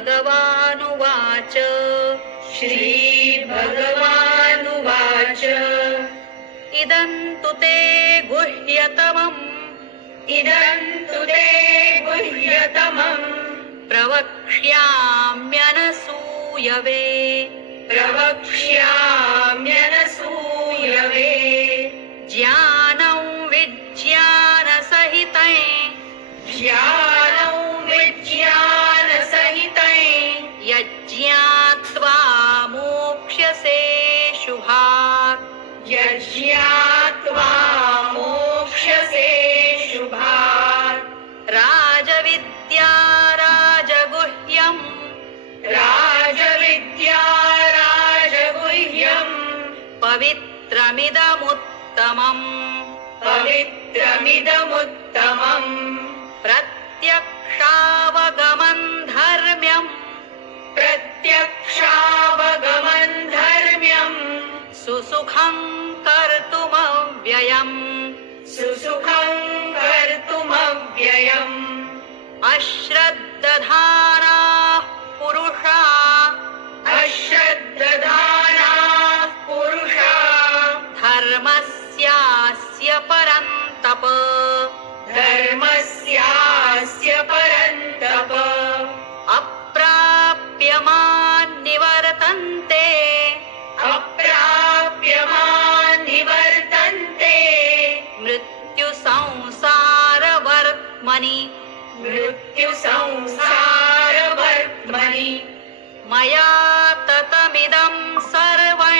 श्रीभगवानुवाच श्रीभगवानुवाच इदं तु ते गुह्यतमम् प्रवक्ष्याम्यनसूयवे ज्ञानं विज्ञानसहितं यज्ञात्वा मोक्ष्यसे शुभात् राजविद्या राजगुह्यम् पवित्रमिदमुत्तमम् प्रत्यक्षावगमन् धर्म्यम् सुसुखं कर्तुमव्ययम् अश्रद्धधानाः पुरुषा धर्मस्यास्य परन्तप अप्राप्यमान् निवर्तन्ते मृत्युसंसारवर्त्मनि मया ततमिदं सर्वं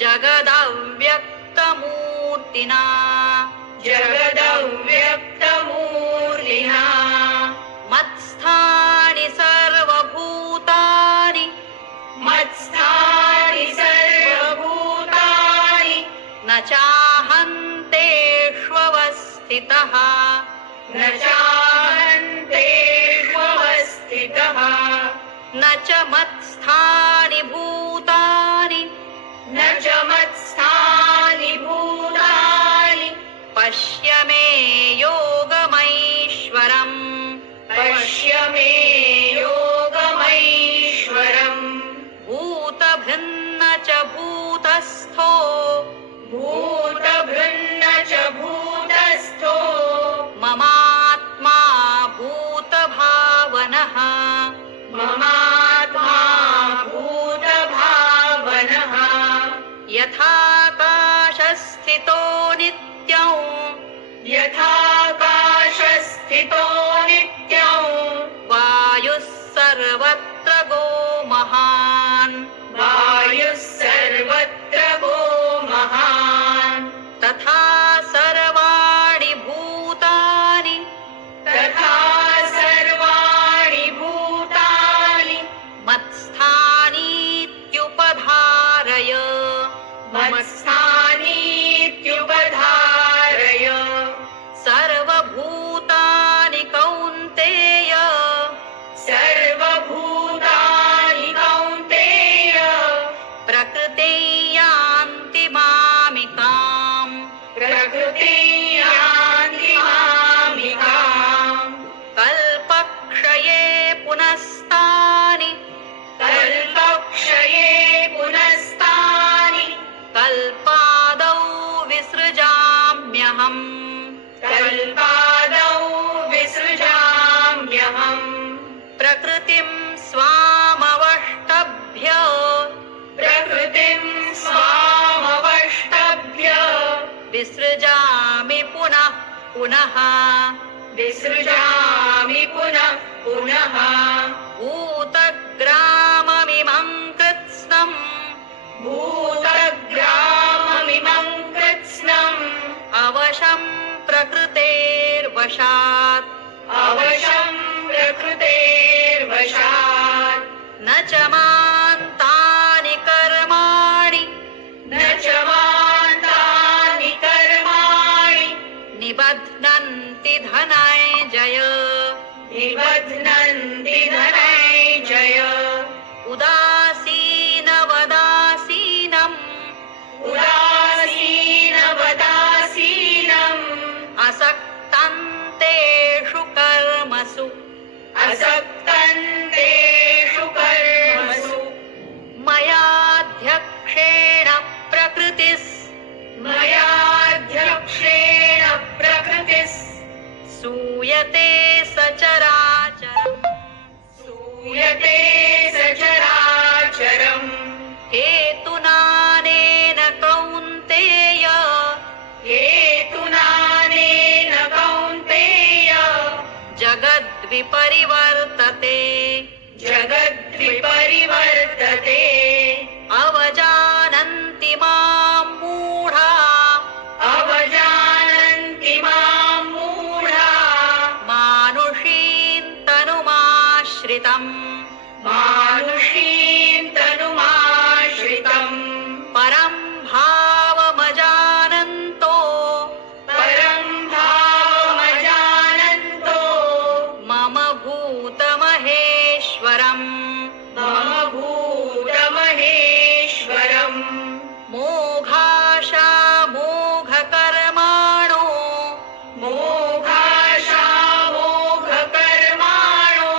जगदव्यक्तमूर्तिना मत्स्थानि सर्वभूतानि न चाहन्तेष्वस्थितः न च मत्स्थानि भूतानि पश्य मे योगमैश्वरम् भूतभृन्न च भूतस्थो ममात्मा भूतभावनः यथाकाशस्थितो नित्यं वायुः सर्वत्र गो महान् तथा सर्वाणि भूतानि मत्स्थानीत्युपधारय सर्वभूतानि कौन्तेय प्रकृते यान्ति मामिकाम् कल्पक्षये पुनस्तानि कल्पादौ विसृजाम्यहम् प्रकृतिं स्वामवष्टभ्य विसृजामि पुनः भूतग्राममिमं कृत्स्नम् अवशं प्रकृतेर्वशात् न च मान्तानि कर्माणि निबध्नन्ति धनञ्जय उदासीनवदासीनम् असक्तं तेषु असक्तन्तेषु कर्मसु मयाध्यक्षेण प्रकृतिस् मयाध्यक्षेण प्रकृतिस् सूयते सचराचरम् सूयते सचराचरम् हेतुनानेन कौन्तेय हेतुनानेन कौन्तेय जगद्विपरिवर्तते जगद्विपरिवर्तते अवजानन्ति मां मूढा अवजानन्ति मां मूढा मानुषीं तनुमाश्रितम् मानुषीं तनुमाश्रितम् परं भावमजानन्तो परं भावमजानन्तो मम भूतमहेश्वरम् मम भूतमहेश्वरम् मोघाशा मोघकर्माणो मोघाशामोघकर्माणो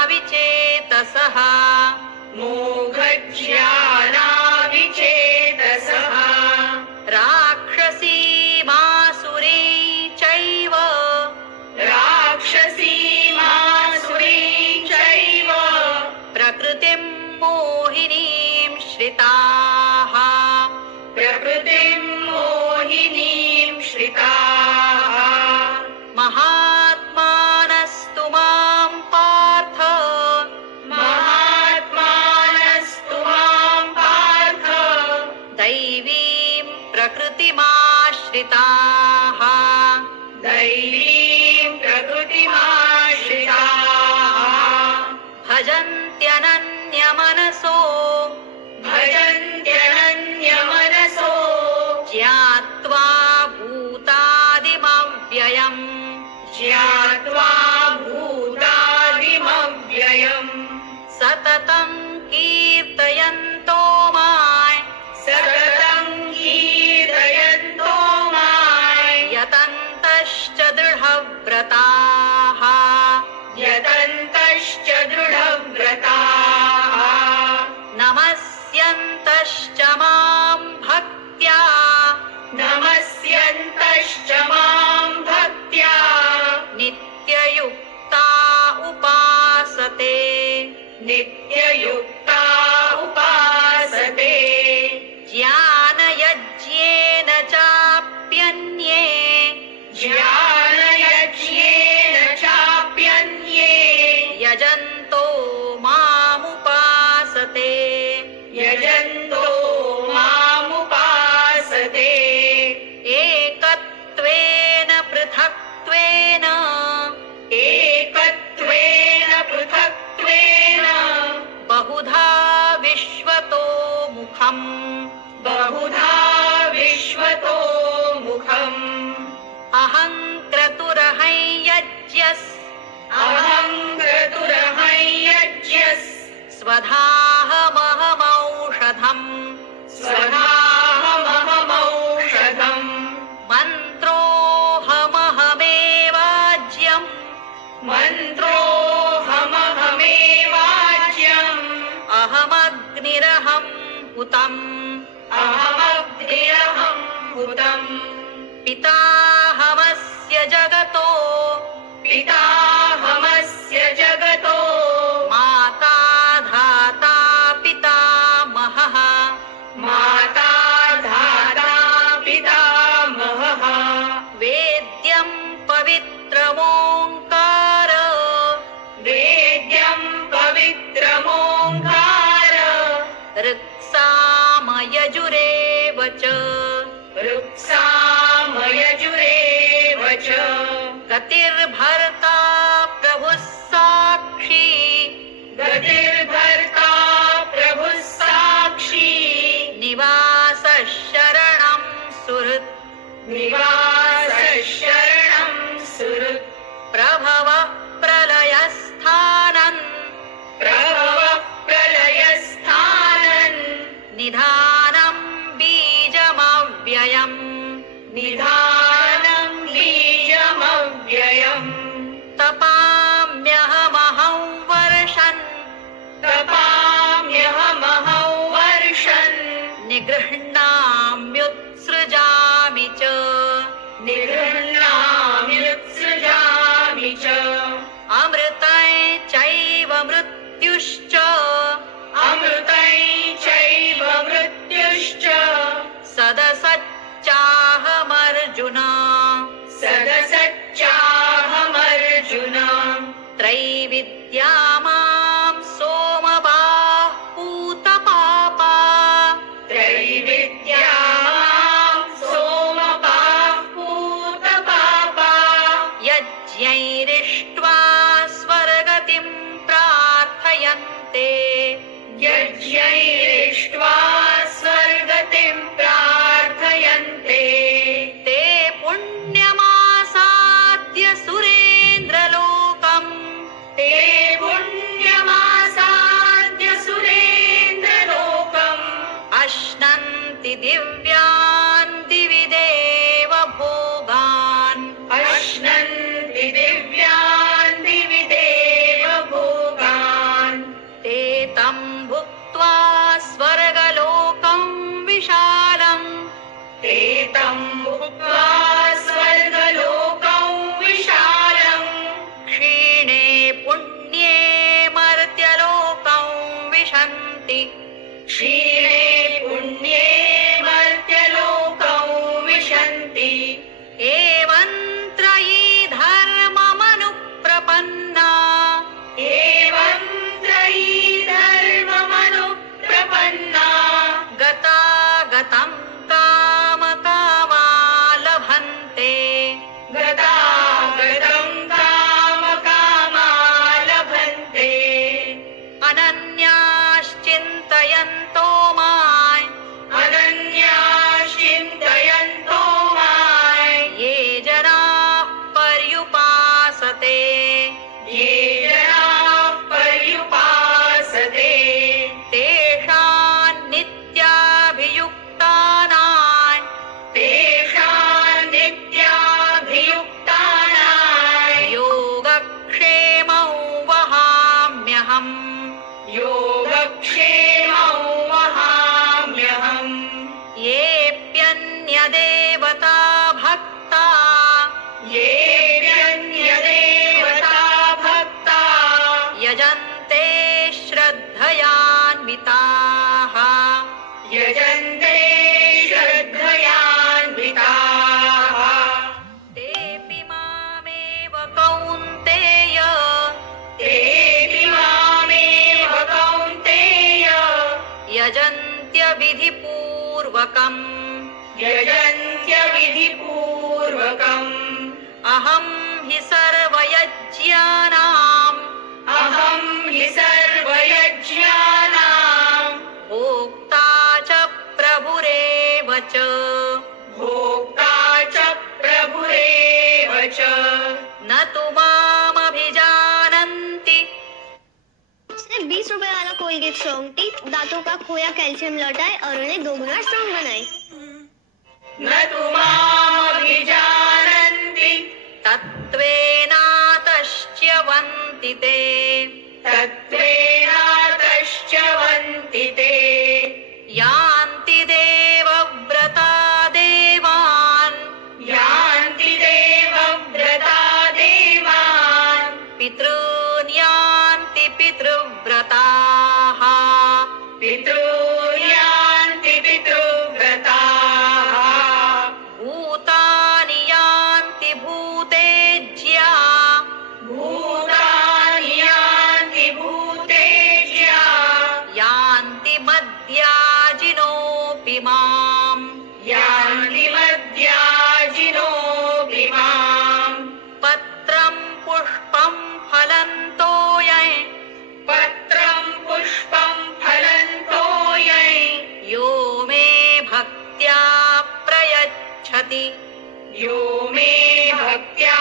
मोघज्ञानाविचेतसः मोघज्ञानाविचेतसः राक्षसीमासुरी चैव राक्षसीमासुरी चैव प्रकृतिं मोहिनीं श्रिताः प्रकृतिं मोहिनीं श्रिताः महात्मानस्तु मां पार्थ महात्मानस्तु मां पार्थ दैवीं प्रकृतिमाश्रिताः दैवीं प्रकृतिमाश्रिताः भजन्त्यनन्यमनसो भजन्त्यनन्यमनसो ज्ञात्वा भूतादिमव्ययम् ज्ञात्वा भूतादिमव्ययम् सततं कीर्तयन्तो मां सततं कीर्तयन्तो मां यतन्तश्च दृढव्रताः यतन्तश्च दृढव्रताः नमस्यन्तश्च मां भक्त्या नमस्यन्तश्च मां भक्त्या नित्ययुक्ता उपासते नित्ययुक्ता उपासते ज्ञानयज्ञेन चाप्यन्ये ज्ञानयज्ञेन चाप्यन्ये यजन्तो मामुपासते यजन्तो मामुपासते एकत्वेन पृथक्त्वेन एकत्वेन पृथक्त्वेन बहुधा विश्वतो मुखम् बहुधा विश्वतो मुखम् अहं क्रतुरहं यज्ञस् अहं क्रतुरहं यज्ञस् स्वधाहमहमौषधम् स्वधाहमहमौषधम् मन्त्रोऽहमहमेवाज्यम् मन्त्रोऽहमहमेवाज्यम् अहमग्निरहं हुतम् अहमग्निरहं हुतम् पिताहमस्य जगतो पिताहमस्य जगतो माता धाता पितामहः माता धाता पितामहः वेद्यं पवित्रमोङ्कार वेद्यं पवित्रमोङ्कार ऋक्सामयजुरेव च ऋक्सामयजुरेव च गतिर्भर्ता प्रभुः साक्षी गतिर्भर्ता प्रभुः साक्षी निवासः शरणं सुहृत् निवासः शरणं सुहृत् प्रभवः प्रलयस्थानन् प्रभवः प्रलयस्थानन् निधानं बीजमव्ययम् निधानं बीजमव्ययम् निगृह्णाम्युत्सृजामि च अमृतं चैव मृत्युश्च अमृतं चैव मृत्युश्च सदसच्चाहमर्जुन सदसच्चाहमर्जुन त्रैविद्या मां सोमबाहुपूतपापा त्रैविद्या मां सोमबाहुपूतपापा यज्ञैरिष्ट्वा स्वर्गतिं प्रार्थयन्ते यज्ञैरिष्ट्वा स्वर्गतिं प्रार्थयन्ते ते पुण्यमासाद्य सुरेन्द्रलोकम् ते पुण्यमासाद्य सुरेन्द्रलोकम् अश्नन्ति दिव्यान् दिवि देव भोगान् अश्नन्ति दिव्यान् दिवि देव भोगान् ते तं भुक्त्वा स्वर्गलोकं विशालम् ते तं भुक्त्वा स्वर्गलोकं विशालम् क्षीणे पुण्ये मर्त्यलोकं विशन्ति क्षीणे पुण्ये मर्त्यलोकं विशन्ति एवं त्रयी धर्ममनुप्रपन्ना एवं त्रयी धर्ममनुप्रपन्ना गतागतं कामकामा लभन्ते गतागतं कामकामा लभन्ते अनन्याश्चिन्तयन्तो मां अनन्याश्चिन्तयन्तो मां ये जनाः पर्युपासते ये जनाः पर्युपासते तेषां नित्याभियुक्तानां तेषां नित्याभियुक्तानां योगक्षेमौ वहाम्यहम् योगक्षेमं वहाम्यहम् येऽप्यन्यदेवता भक्ता येऽप्यन्यदेवता भक्ता यजन्ते श्रद्धयान्विताः यजन्ते श्रद्धयान्विताः तेऽपि मामेव कौन्तेय तेऽपि मामेव कौन्तेय यजन्त्यविधिपूर्वकम् यजन्त्यविधिपूर्वकम् अहं हि सर्वयज्ञानाम् अहं हि सर्वयज्ञानां भोक्ता च प्रभुरेव च भोक्ता च प्रभुरेव च न तु मामभिजानन्ति उसने 20 रुपए वाला कोलगेट स्ट्रॉन्ग टीथ दांतों का खोया कैल्शियम लौटाए और उन्हें दोगुना स्ट्रॉन्ग बनाए। न तु मामभिजानन्ति तत्त्वेनातश्च्यवन्ति ते तत्त्वेनातश्च वन्ति ते यान्ति देवव्रता देवान् यान्ति देवव्रता देवान् पितॄन् यान्ति पितृव्रताः पितॄन् यान्ति पितृव्रताः भूतानि यान्ति भूतेज्या भूतानि यान्ति भूतेज्या यान्ति मद्याजिनोऽपि माम् यान्ति मद्याजिनोऽपि माम् पत्रं पुष्पं फलन्तो यं पत्रं पुष्पं फलन्तो यं यो मे भक्त्या प्रयच्छति यो मे भक्त्या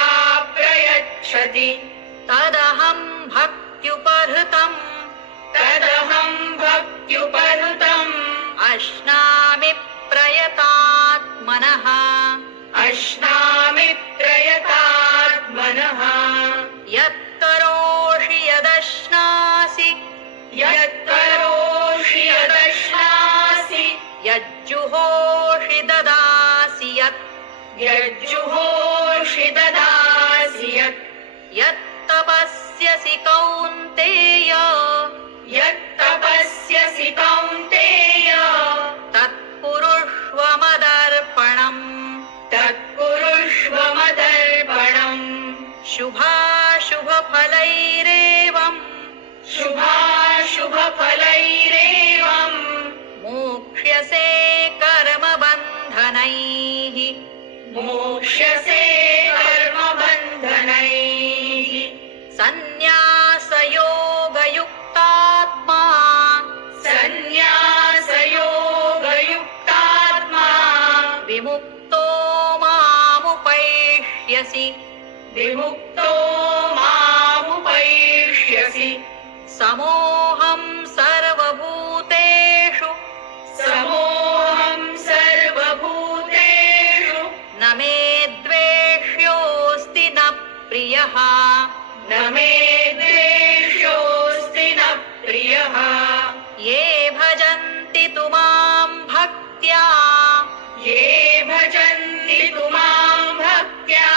प्रयच्छति तदहं भक्त्युपहृतम् तदहं भक्त्युपहृतम् अश्नामि प्रयतात्मनः अश्नामि प्रयतात्मनः यत्करोषि यदश्नासि यत्करोषि यदश्नासि यज्जुहोषि ददासि यत् यज्जुहोषि ददासि यत् यत्तपस्यसि कौन्तेय यत्तपस्यसि कौन्तेय तत्कुरुष्व मदर्पणम् तत्कुरुष्व मदर्पणम् शुभाशुभफलैरेवम् शुभाशुभफलैरेवम् मोक्ष्यसे कर्मबन्धनैः मोक्ष्यसे कर्मबन्धनैः सन्न्यासयोगयुक्तात्मा सन्न्यासयोगयुक्तात्मा विमुक्तो मामुपैष्यसि विमुक्तो मामुपैष्यसि समोऽहं सर्वभूतेषु समोऽहं सर्वभूतेषु न मे द्वेष्योऽस्ति न प्रियः न मे द्वेष्योऽस्ति न प्रियः ये भजन्ति तु मां भक्त्या ये भजन्ति तु मां भक्त्या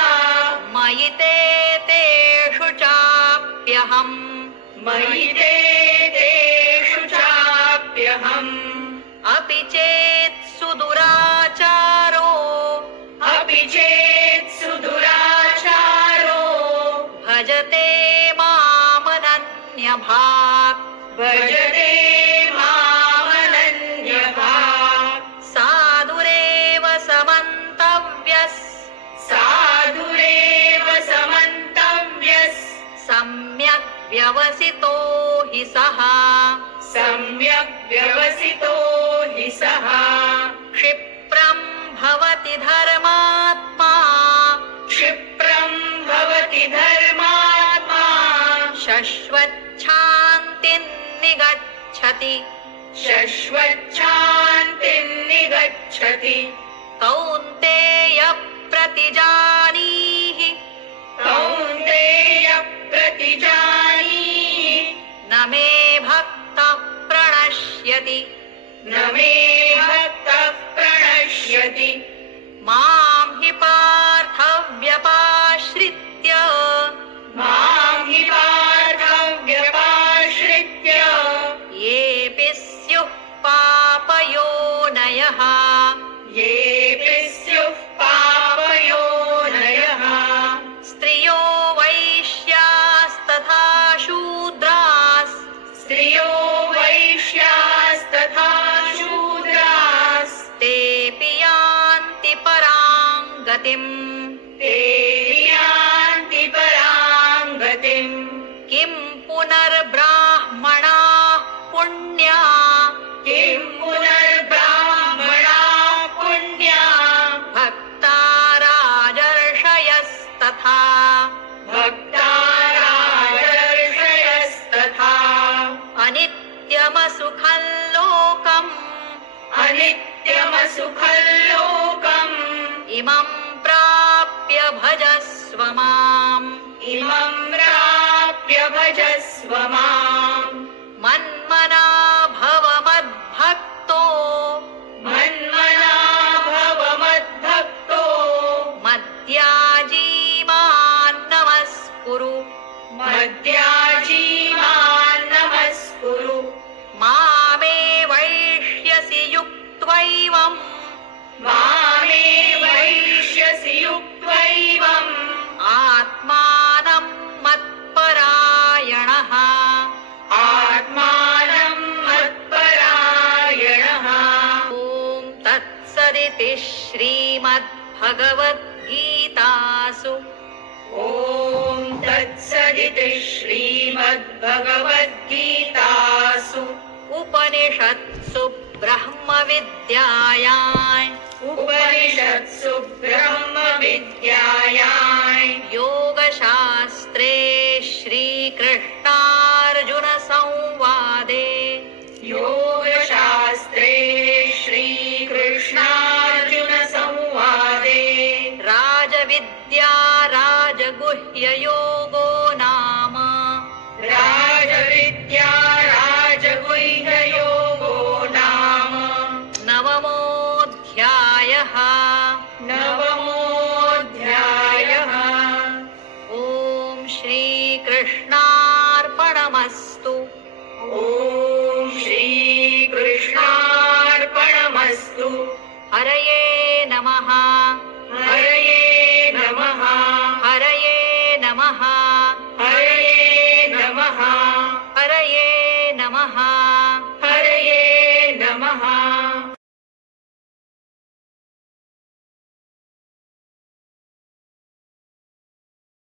मयि ते तेषु चाप्यहम् मयि ते तेषु चाप्यहम् अपि चेत् सुदुराचारो अपि चेत् सुदुराचारो भजते मामनन्यभाक् भजते मामनन्यभाक् साधुरेव समन्तव्यस् साधुरेव समन्तव्यस् सम्यक् व्यवसितो हि सः सम्यक् व्यवसितो हि सः क्षिप्रं भवति धर्मात्मा क्षिप्रं भवति धर्मात्मा शश्वच्छान्तिं निगच्छति शश्वच्छान्तिं निगच्छति कौन्तेय प्रतिजानीहि कौन्तेय प्रतिजानीहि न मे भक्तः प्रणश्यति न मे भक्तः प्रणश्यति मां हि पार्थव्यपाश्रित्य मां हि पार्थव्यपाश्रित्य येऽपि स्युः पापयोनयः येऽपि स्युः पापयोनयः स्त्रियो वैश्यास्तथा शूद्रास् स्त्रियो वैश्यास्तथा शूद्रास्तेऽपि यान्ति परां गतिम् यान्ति परां गतिम् किं पुनर्ब्राह्मणाः पुण्या किं पुनर्ब्राह्मणा पुण्या भक्ता राजर्षयस्तथा भक्ता राजर्षयस्तथा अनित्यमसुखं लोकम् अनित्यमसुखल्लोकम् इमं प्राप्य भजस्व माम् इमं प्राप्य भजस्व माम् मन्मना भव मद्भक्तो मन्मना भव मद्भक्तो मद्याजी मां नमस्कुरु मद्याजी मां नमस्कुरु मामे वैष्यसि युक्त्वैवम् मामे वैष्यसि युक्त्वैवम् आत्मानं मत्परायणः आत्मानं मत्परायणः ॐ तत्सदिति श्रीमद्भगवद्गीतासु ॐ तत्सदिति श्रीमद्भगवद्गीतासु उपनिषत्सु ब्रह्मविद्यायां उपनिषत्सु ब्रह्मविद्यायां योगशास्त्रे श्रीकृष्णार्जुनसंवादे योगशास्त्रे श्रीकृष्णार्जुनसंवादे राजविद्या राजगुह्ययोगो नाम राजविद्या राजगुह्ययोगो नाम नवमोऽध्यायः नवमो हरये नमः